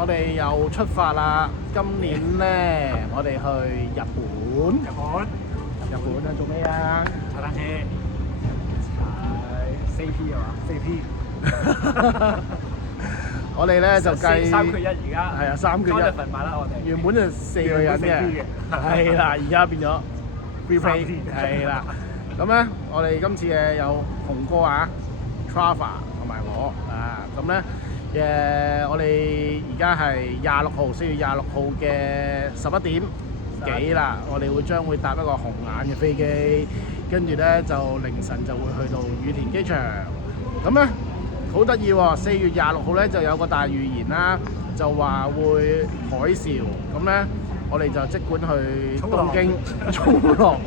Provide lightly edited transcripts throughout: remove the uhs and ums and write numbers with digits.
我哋又出發啦！今年咧，我哋去日本。日本啊，做咩啊？踩單車。踩 4P 啊嘛？4P。我哋咧就計3缺1而家。係啊，3缺1。今日份買啦，我哋。原本就4個人嘅，係啦，而家變咗 free play，係啦。咁咧，我哋今次嘅有紅哥啊、Trava 同埋我啊，咁咧我哋而家係26號，4月26號嘅11點幾啦，我哋將會搭一個紅眼嘅飛機，跟住咧就凌晨就會去到羽田機場。咁咧好得意喎，4月26號咧就有個大預言啦，就話會海嘯。咁咧我哋就即管去東京衝浪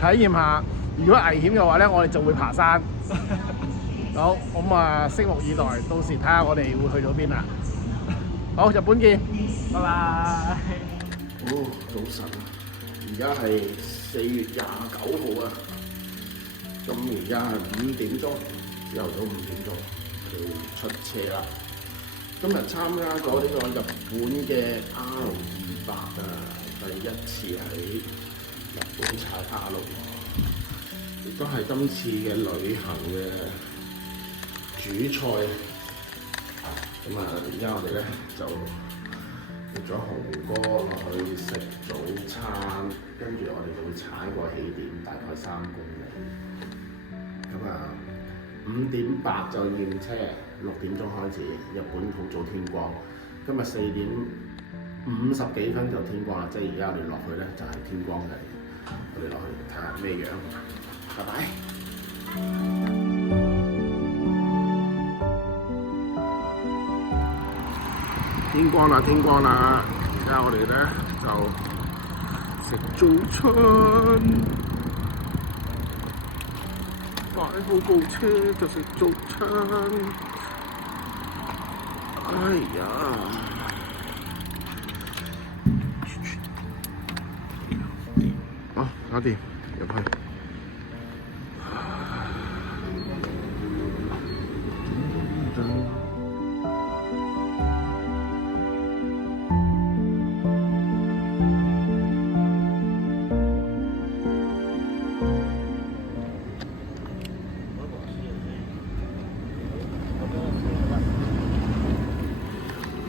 體驗下。如果危險嘅話咧，我哋就會爬山。好，咁啊，拭目以待，到時睇下我哋會去到邊啦。好，日本見，拜拜。哦，早晨啊！而家係4月29號啊，咁而家係5點鐘，朝頭早5點鐘就出車啦。今日參加咗呢個日本嘅 R200啊，第一次喺日本踩 R， 亦都係今次嘅旅行嘅主菜。咁啊，而家我哋咧就約咗紅哥落去食早餐，跟住我哋就會踩個起點，大概3公里。咁啊，5點8就驗車，6點鐘開始。日本好早天光，今日4點50幾分就天光啦，即係而家我哋落去咧就係天光嘅。我哋落去睇下咩樣，拜拜。天光啦，天光啦！而家我哋咧就食早餐，擺好部車就食早餐。哎呀！啊，搞掂，入去。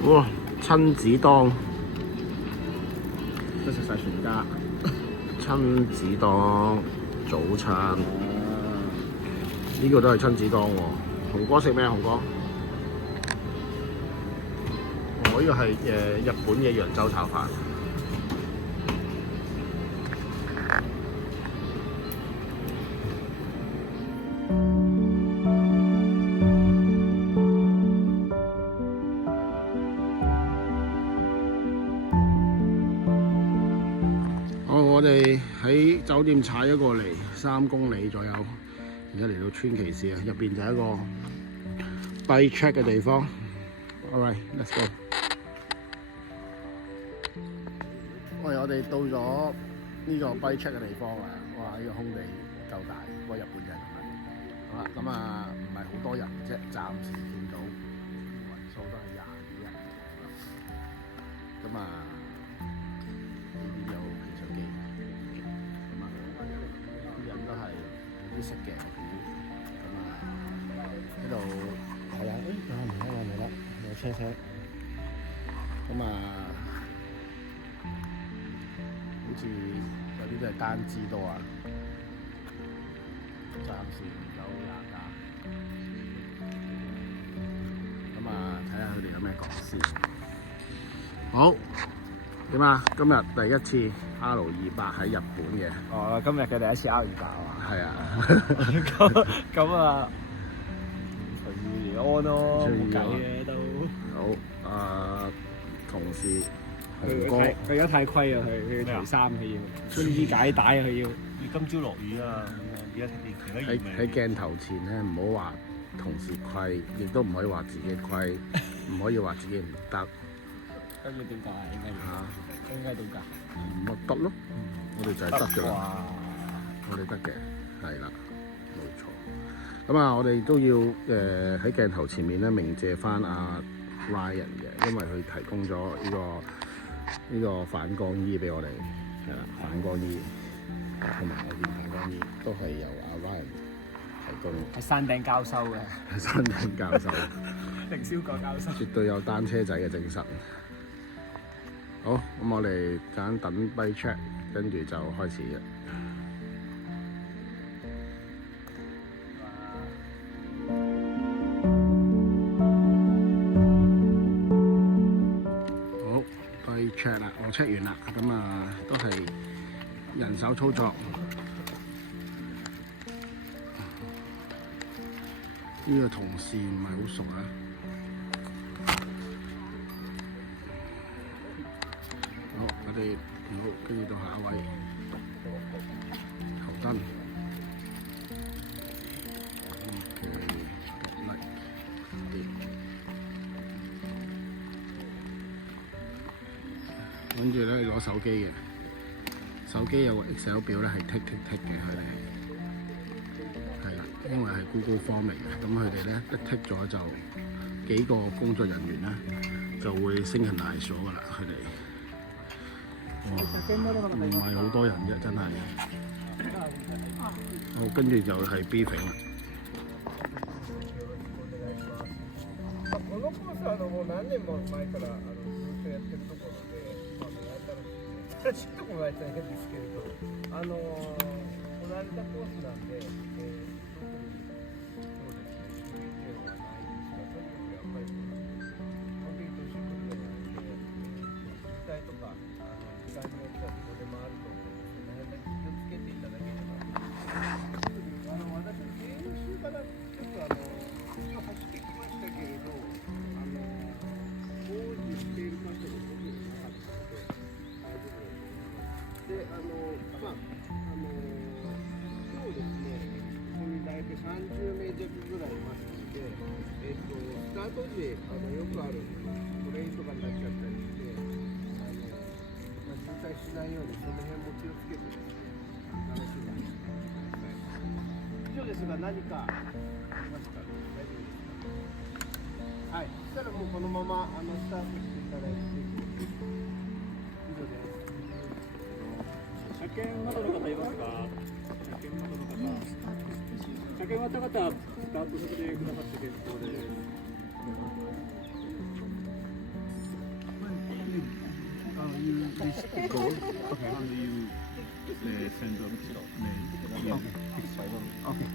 哇！親子檔都食晒全家。親子檔早餐，呢個都係親子檔喎。紅哥食咩啊？紅哥？我呢個係日本嘅揚州炒飯。我哋喺酒店踩咗過嚟3公里左右，而家嚟到川崎市啊，入邊就係一個 bike check 嘅地方。Alright, let's go。喂，我哋到咗呢個 bike check 嘅地方啊！哇，呢個空地夠大，不過日本人好啦，咁啊唔係好多人啫，暫時見到人數都係20幾人咁啊。啲食嘅咁啊，呢度係啊，嚟啦，有車，咁啊，好似有啲都係單支多啊，暫時唔夠20架，咁啊，睇下佢哋有咩講先。好。點啊？今日第一次 R200喺日本嘅。哦，今日嘅第一次 R200啊嘛。係啊。咁啊，隨遇而安咯，冇計嘅都。好，同事紅哥。佢而家太虧啊！佢除衫佢要，穿衣解帶啊佢要。今朝落雨啊，而家天氣喺鏡頭前咧，唔好話同事虧，亦都唔可以話自己虧，唔可以話自己唔得。跟住點解應該點解？咪得咯，我哋就係得嘅啦，我哋得嘅，係啦，冇錯。咁啊，我哋都要喺鏡頭前面咧，鳴謝翻阿 Ryan 嘅，因為佢提供咗呢個反光衣俾我哋，係啦，反光衣同埋我件反光衣都係由阿 Ryan 提供，係山頂交收嘅，係山頂教授，凌霄閣交收，絕對有單車仔嘅精神。好，咁我哋陣等 bike check， 跟住就開始啦。check 啦，我 check 完啦，咁啊都係人手操作。呢個同事唔係好熟啊。好，我哋好，跟住到下一位頭燈。跟住咧攞手機嘅，手機有個 Excel 表咧係剔嘅，佢哋係啦，因為係 Google Form 嚟嘅，咁佢哋咧一剔咗就幾個工作人員咧就會 synchronize 咗㗎啦，佢哋哇唔係好多人啫，真係。好，跟住就係 briefing 啦。新しいところがやったら変ですけれど、こなれたコースなんで、そうですね、ここに大体30名弱ぐらいいますので、スタート時よくあるブレインとかになっちゃったりして、渋滞しないようにその辺も気をつけて楽しんでください。以上ですが何かありますか？大丈夫ですか？はい、そしたらもうこのままスタートしていただいて以上です。車検窓の方いますか？車検窓の方。車検終わった方、スタートしてくださって結構です。Go. Okay. And you send them mail. Okay.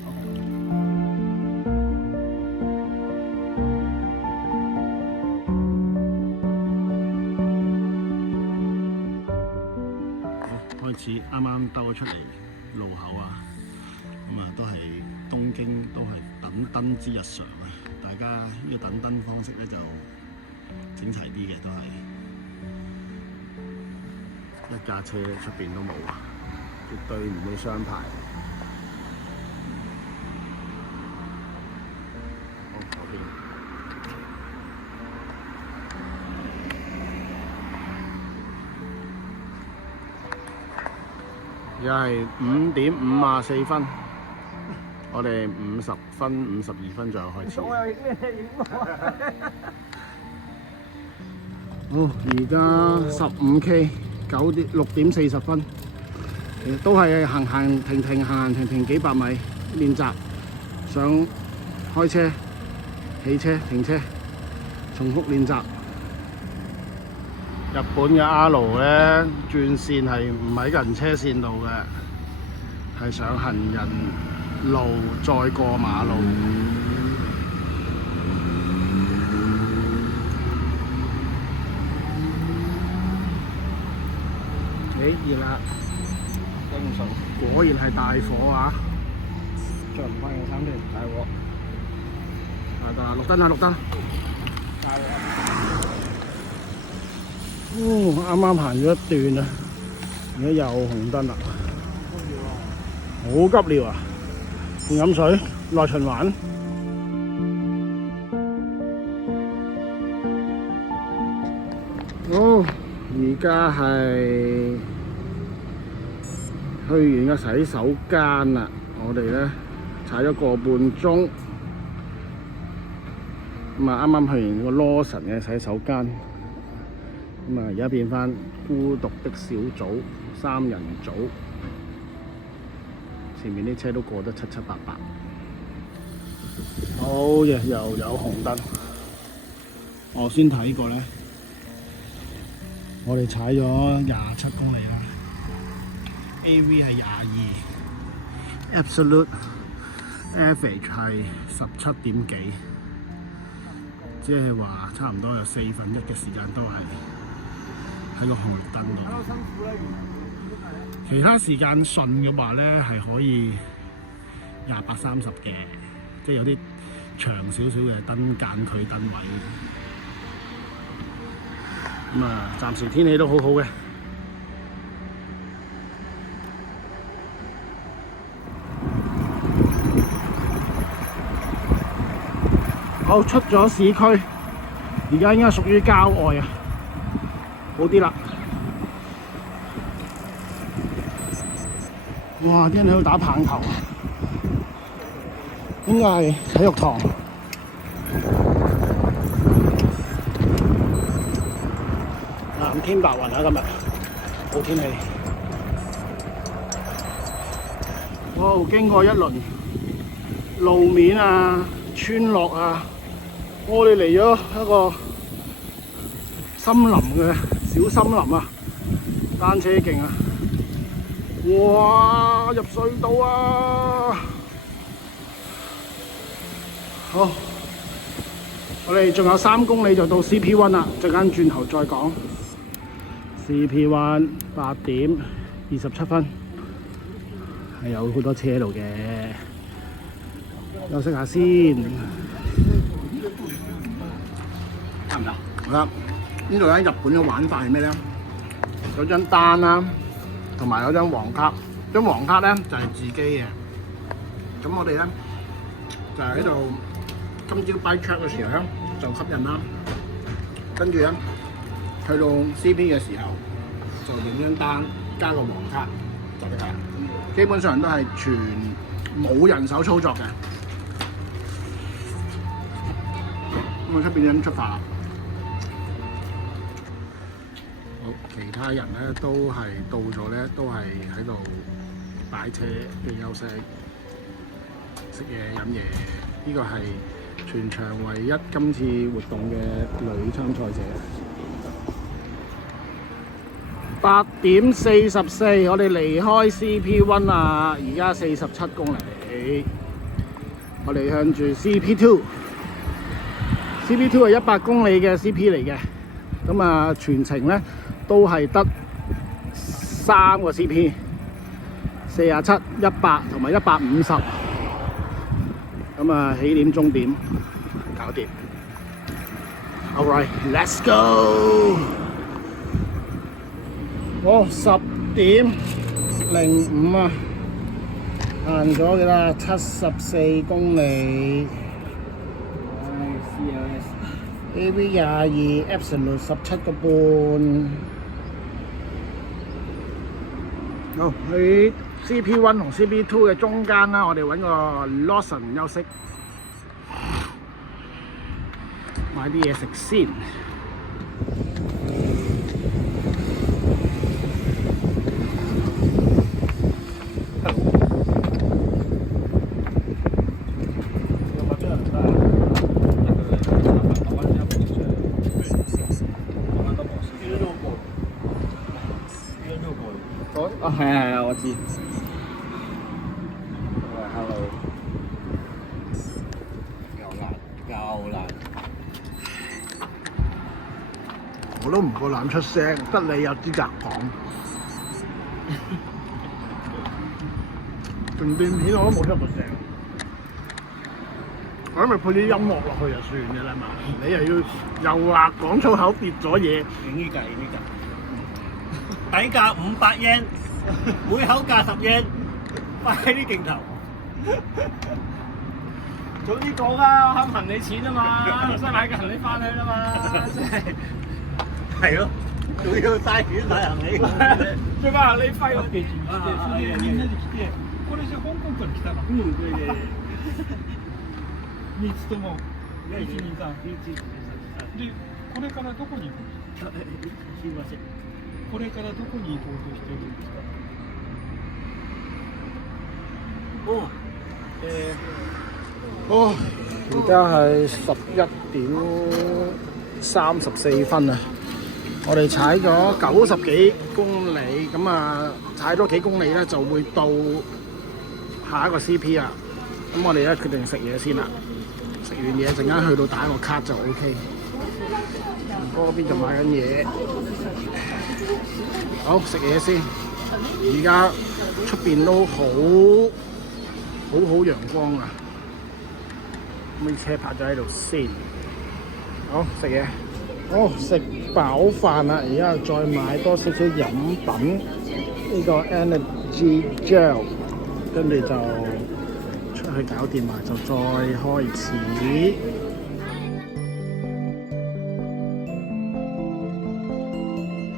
開始啱啱兜咗出嚟路口啊，咁啊都係東京都係等燈之日常啊！大家呢個等燈方式咧就整齊啲嘅，都係一架車出邊都冇啊，絕對唔會雙排。好，嗰邊。而家係5點54分，我哋50分52分左右開始。好，而家15K 6點40分，都係行行停停幾百米練習，想開車、起車、停車，重複練習。日本嘅 R 咧轉線係唔喺人車線度嘅，係上行人路再過馬路。熱啦，頂唔順，果然係大火啊！着唔翻嘅衫添，大鑊。得綠燈啊，綠燈。啱啱行咗一段啊，而家又紅燈啦，好急尿啊！仲飲水，內循環。好，而家係去完個洗手間啦，我哋咧踩咗個半鐘，咁啊，啱啱去完個 Lawson 嘅洗手間，咁啊，而家變翻孤獨的小組3人組，前面啲車都過得七七八八。好嘅，又有紅燈。我先睇過咧，我哋踩咗27公里啦 ，AV 係22 ，Absolute Average 係17點幾。即係話差唔多有1/4嘅時間都係喺個紅綠燈度。其他時間順嘅話咧係可以28、30嘅，即係有啲長少少嘅燈間距燈位。咁啊，暫時天氣都好好嘅。好，出咗市區，而家應該屬於郊外啊，好啲啦。哇！啲人喺度打棒球，應該係體育堂。藍天白雲啊，今日好天氣。哇！經過一輪路面啊、村落啊。我哋嚟咗一個森林嘅小森林啊，單車徑啊，哇！入隧道啊！好，我哋仲有3公里就到 CP1 啦，陣間轉頭再講。CP1 8點27分，係有好多車喺度嘅，休息下先。好啦，呢度咧日本嘅玩法係咩咧？有張單啦，同埋有張黃卡。張黃卡咧就係自己嘅。咁我哋咧就喺度今朝 bike check 嘅時候咧就吸引啦，跟住咧去到 CP 嘅時候就影張單加個黃卡就得啦。基本上都係全冇人手操作嘅。咁啊出邊已經出發啦。其他人咧都係到咗咧，都係喺度擺車嘅休息、食嘢、飲嘢。呢個係全場唯一今次活動嘅女參賽者。8點44，我哋離開 CP1 啦，而家47公里。我哋向住 CP2。CP2 係100公里嘅 CP 嚟嘅，咁啊全程咧都係得3個 CP， 47、100同埋150。咁啊起點終點搞掂。Alright, let's go！ 好，10點05啊，行咗嘅啦，74公里。AV 22 Absolute 17個半。好，喺 CP1 同 CP2 嘅中間啦，我哋揾個 Lawson 休息，買啲嘢食先。哦，係啊，我知。Hello。夠辣。我都唔夠膽出聲，得你有資格講。成段片我都冇出過聲，我諗咪配啲音樂落去就算嘅啦嘛。你又要又辣講粗口跌咗嘢，影呢格。底價500 yen， 每口價10 yen， 快啲鏡頭！早啲講啦，我慳行李錢啊嘛，想買個行李翻去啦嘛，真係係咯，仲要帶錢帶行李，再買行李費我哋みんなで来て、これじゃ香港から来たの。これで3つとも1、2、3。で、これからどこに行くんですか？すいません。これからどこに行こうとしているんですか？哦，而家係11:34啊！我哋踩咗90幾公里，咁啊踩多幾公里咧就會到下一個 CP 啊！咁我哋咧決定食嘢先啦，食完嘢陣間去到打個卡就 OK。嗰邊就買緊嘢，好食嘢先。而家出邊都好陽光啊！咁啲車泊咗喺度先。好食嘢，好食飽飯啦！而家再買多少少飲品，呢個 Energy Gel， 跟住就出去搞掂埋，就再開始。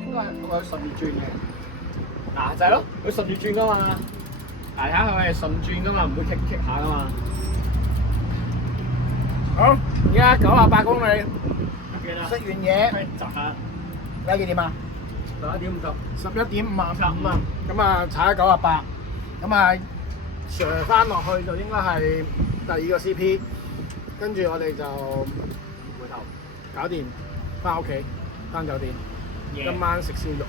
應該係佢順轉嘅，嗱就係咯，佢順住轉噶嘛。嗱睇下佢係順轉噶嘛，唔會棘下噶嘛。好，而家98公里，食完嘢，而家幾點啊？11:55啊，咁啊踩咗98，咁啊上翻落去就應該係第二個 CP， 跟住我哋就回頭搞掂，翻屋企，翻酒店，今晚食燒肉。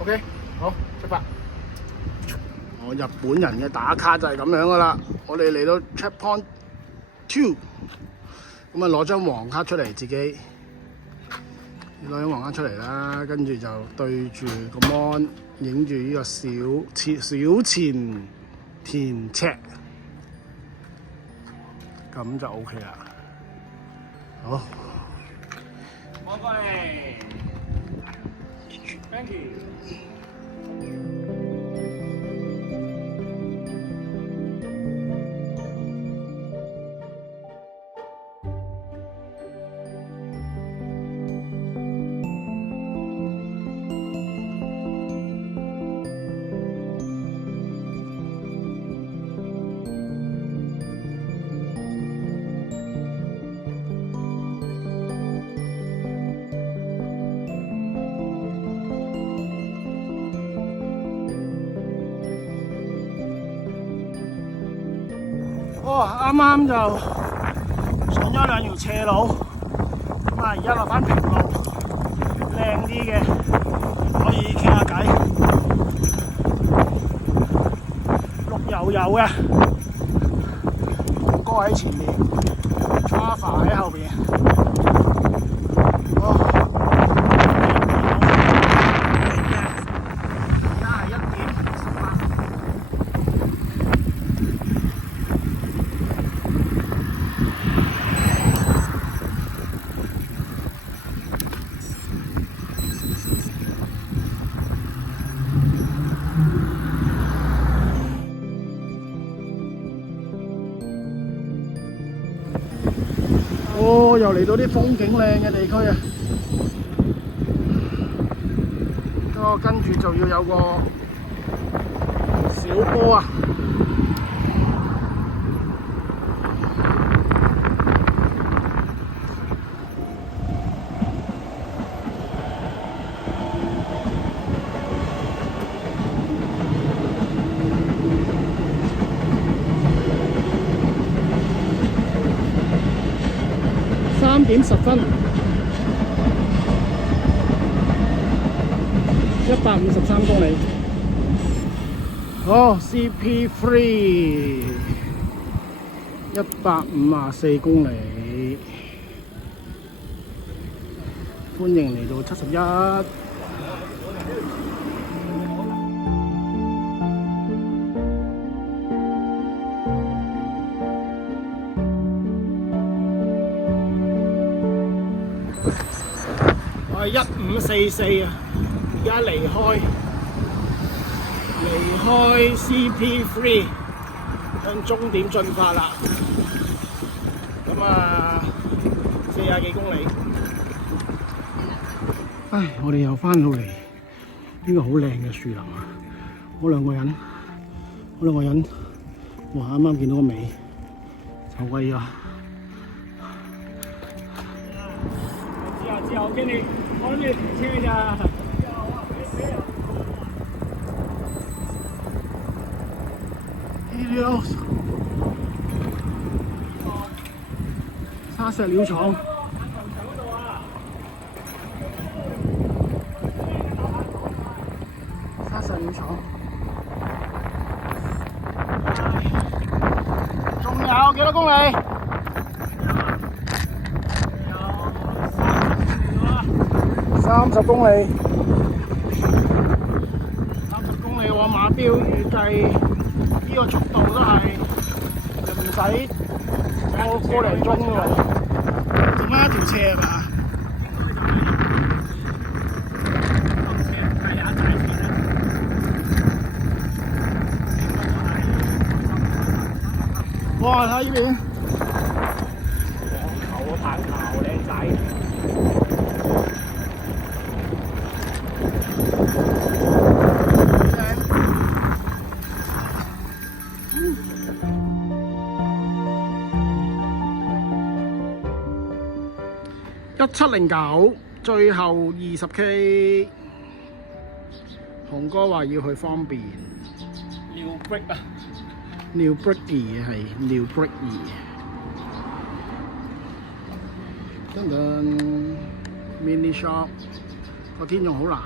OK， 好出發。我日本人嘅打卡就係咁樣噶啦，我哋嚟到 Checkpoint 2， 咁啊攞張黃卡出嚟自己。攞張黃卡出嚟啦，跟住就對住個 mon 影住呢個小前田尺，咁就 OK 啦。好，我過嚟 ，thank you。啱啱就上咗兩條斜路，咁啊而家落翻平路，靚啲嘅，可以傾下偈，綠油油嘅，哥喺前面 ，Java 喺後邊。又嚟到啲風景靚嘅地區啊！咁跟住就要有個小坡啊！3點10分，153公里。好 ，CP3 154公里。歡迎嚟到71。我係1544啊！而家離開 CP3， 向終點進發啦。咁啊，40幾公里。唉，我哋又翻到嚟呢個好靚嘅樹林啊！嗰兩個人，哇！啱啱見到個尾，走鬼咗。我知我驚你，我諗你停車咋。沙石料廠。沙石料廠。仲有幾多公里？30公里。30公里，我馬標預計呢個速度都係唔使個零鐘喎，剩翻一條斜係嘛？哇！睇呢邊，球啊棒球靚仔。1709，最後20K， 雄哥話要去方便。New Brick 啊 New Brick 係 New Brick。等等 ，mini shop 個天仲好藍喎。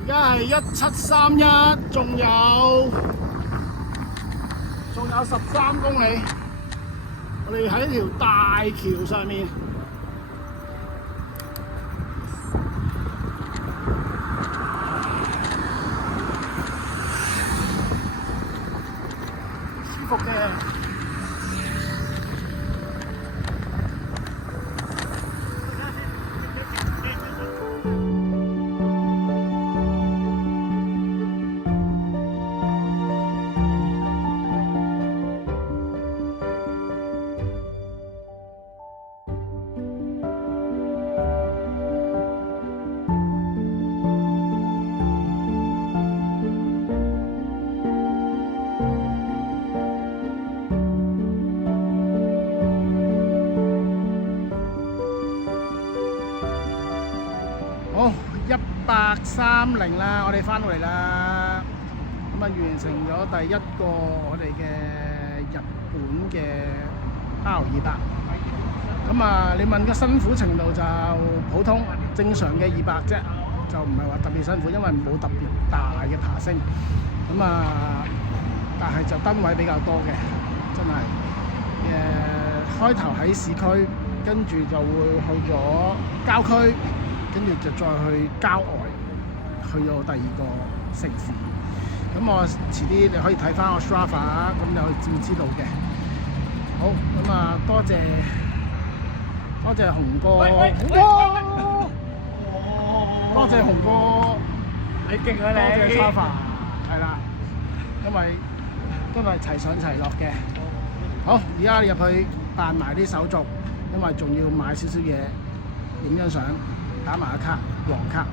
而家係1731，仲有13公里，我哋喺條大橋上面。舒服嘅。好，130啦，我哋翻到嚟啦，咁啊完成咗第一個我哋嘅日本嘅 R200。咁啊，你問個辛苦程度就普通正常嘅200啫，就唔係話特別辛苦，因為冇特別大嘅爬升。咁啊，但係就燈位比較多嘅，真係開頭喺市區，跟住就會去咗郊區。跟住就再去郊外，去到第二個城市。咁我遲啲你可以睇翻我 Strava， 咁你會知道嘅。好，咁啊多謝雄哥，多謝雄哥，你勁啊你！多謝 Strava， 係啦，因為都係齊上齊落嘅。好，而家你入去辦埋啲手續，因為仲要買少少嘢，影張相。打埋個卡，黃卡。